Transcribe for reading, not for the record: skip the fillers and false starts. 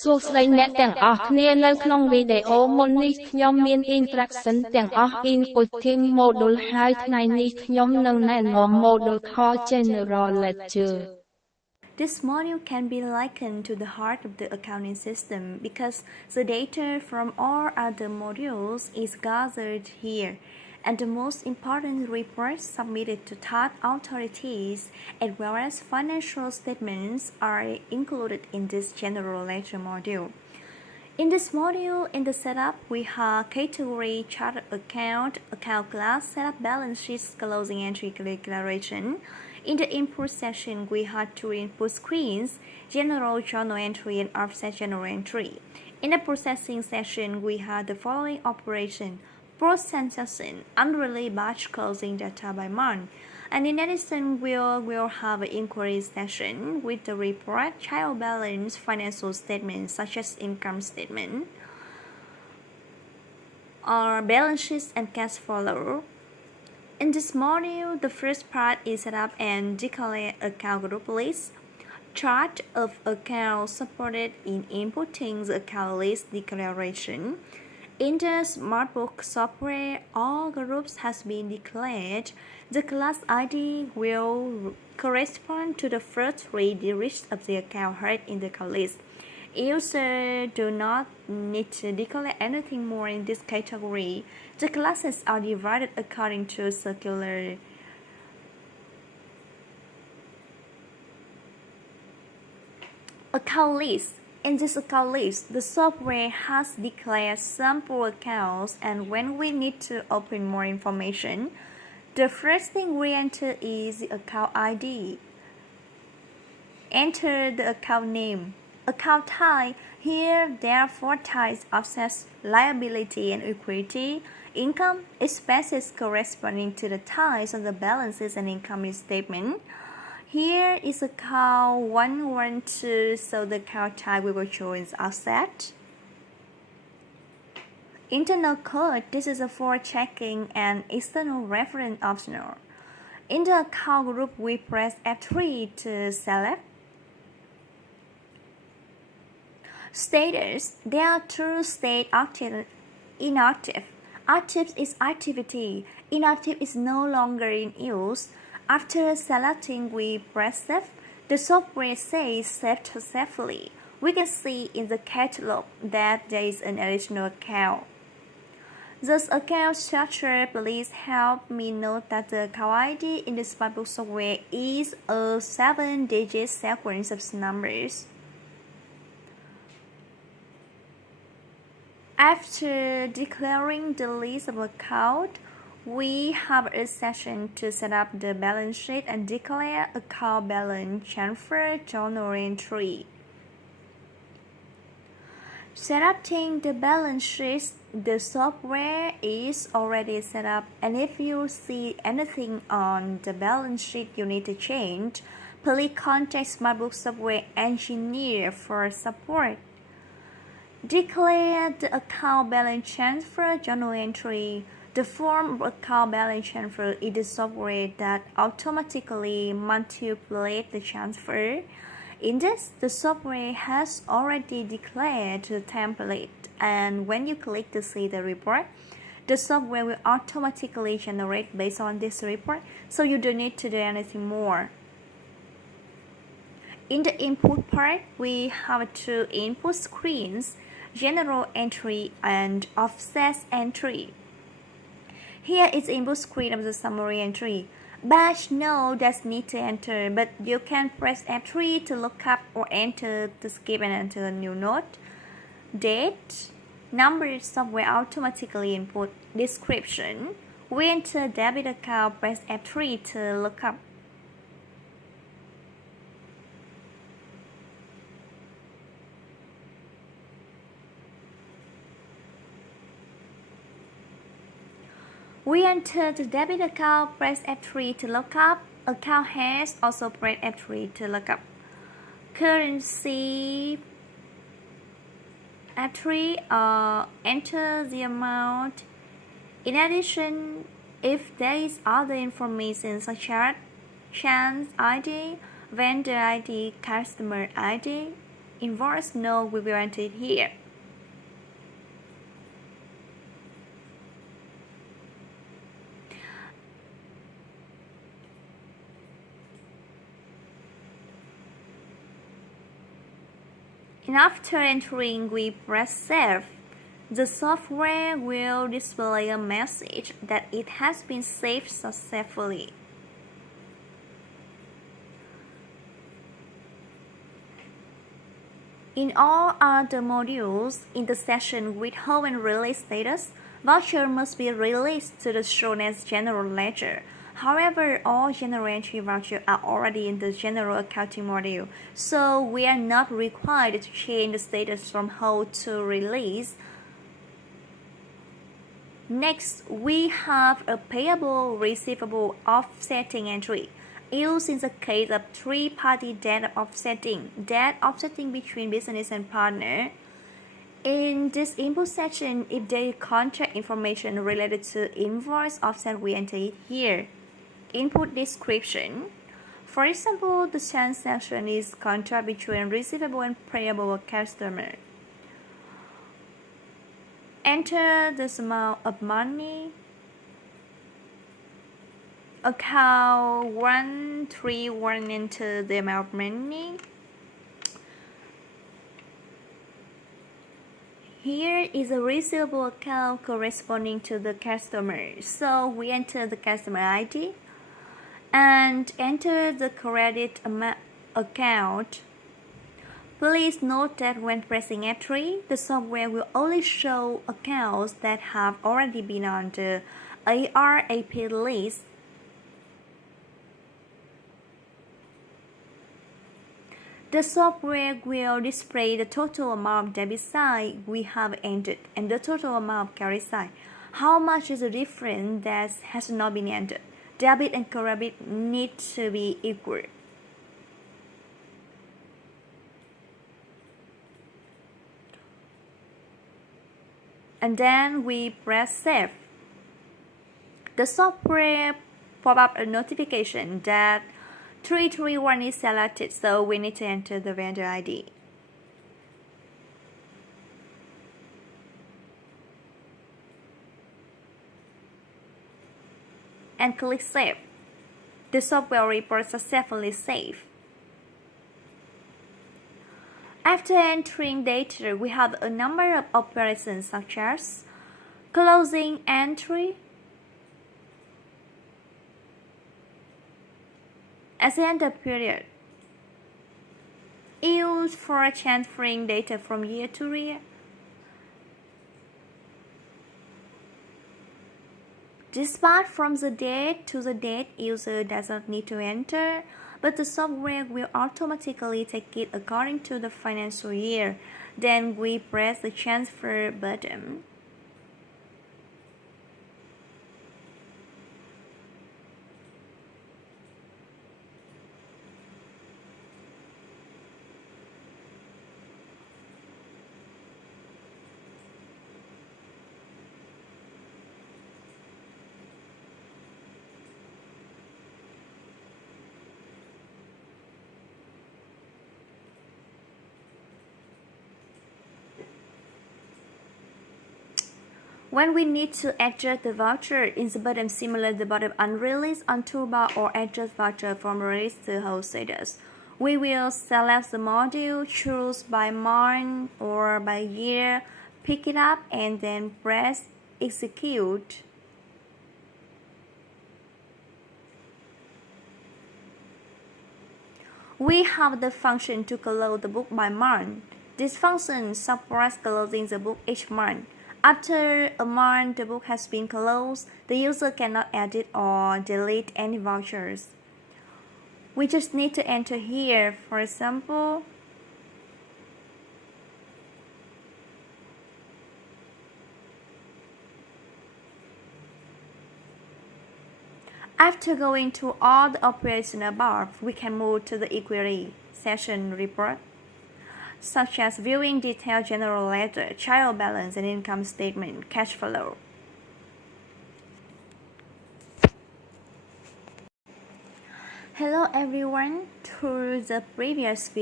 សួស្តីអ្នកទាំងអស់គ្នានៅក្នុងវីដេអូមុននេះខ្ញុំមាន instruction ទាំងអស់ inputting module ហើយថ្ងៃនេះខ្ញុំនឹងណែនាំ module called General Ledger. This module can be likened to the heart of the accounting system because the data from all other modules is gathered here, and the most important reports submitted to tax authorities as well as financial statements are included in this general ledger module. In this module, in the setup, we have category, chart account, account class, setup balance sheets, closing entry declaration. In the input section, we have two input screens, general journal entry and offset journal entry. In the processing section, we have the following operation: processing, unrelated batch closing data by month. And in addition, we'll have an inquiry section with the report, trial balance, financial statements such as income statement, or balance sheets and cash flow. In this module, the first part is set up and declare account group list, chart of accounts supported in inputting the account list declaration. In the SmartBooks software, all groups has been declared. The class ID will correspond to the first three digits of the account held in the account list. Users do not need to declare anything more in this category. The classes are divided according to circular. Account list. In this account list, the software has declared sample accounts, and when we need to open more information, the first thing we enter is the account ID. Enter the account name. Account type. Here there are four types: assets, liability, and equity. Income, expenses corresponding to the types of the balances and income statement. Here is account 112, so the account type we will show is asset. Internal code, this is for checking, and external reference optional. In the account group, we press F3 to select. Status, there are two states: active and inactive. Active is activity, inactive is no longer in use. After selecting, we press Save. The software says Save successfully. We can see in the catalog that there is an additional account. This account structure, please help me note that the account ID in the SmartBooks software is a 7-digit sequence of numbers. After declaring the list of accounts, we have a session to set up the balance sheet and declare account balance transfer journal entry. Setting the balance sheet, the software is already set up, and if you see anything on the balance sheet you need to change, please contact SmartBooks software engineer for support. Declare the account balance transfer journal entry. The form of account balance transfer is the software that automatically manipulates the transfer. In this, the software has already declared the template, and when you click to see the report, the software will automatically generate based on this report, so you don't need to do anything more. In the input part, we have two input screens: general entry and offset entry. Here is the input screen of the summary entry. Batch no does need to enter, but you can press F3 to look up or enter to skip and enter a new note. Date, number, software automatically input. Description, we enter debit account, press F3 to look up. We enter the debit account, press F3 to look up. Account has also press F3 to look up. Currency, F3, enter the amount. In addition, if there is other information such as chance ID, vendor ID, customer ID, invoice note, we will enter it here. And after entering, we press save. The software will display a message that it has been saved successfully. In all other modules, in the section withhold and release status, voucher must be released to the shown as general ledger. However, all general entry vouchers are already in the general accounting module, so we are not required to change the status from hold to release. Next, we have a payable receivable offsetting entry, used in the case of three-party debt offsetting between business and partner. In this input section, if there is contract information related to invoice offset, we enter it here. Input description. For example, the transaction is contract between receivable and payable customer. Enter the amount of money. Account 131, enter the amount of money. Here is a receivable account corresponding to the customer. So we enter the customer ID and enter the credit account. Please note that when pressing F3, the software will only show accounts that have already been on the ARAP list. The software will display the total amount of debit side we have entered and the total amount of credit side. How much is the difference that has not been entered? Debit and credit need to be equal. And then we press save. The software pop up a notification that 331 is selected, so we need to enter the vendor ID. And click save. The software report successfully saved. After entering data, we have a number of operations such as closing entry, as the end of period, used for transferring data from year to year. Dispatch from the date to the date user does not need to enter, but the software will automatically take it according to the financial year. Then we press the transfer button. When we need to adjust the voucher, in the bottom similar the bottom unreleased on toolbar or adjust voucher from release to hold status. We will select the module, choose by month or by year, pick it up and then press execute. We have the function to close the book by month. This function supports closing the book each month. After a month the book has been closed, the user cannot edit or delete any vouchers. We just need to enter here, for example, after going to all the operations above, we can move to the inquiry session report, such as viewing detailed general ledger, trial balance, and income statement, cash flow. Hello everyone, through the previous video,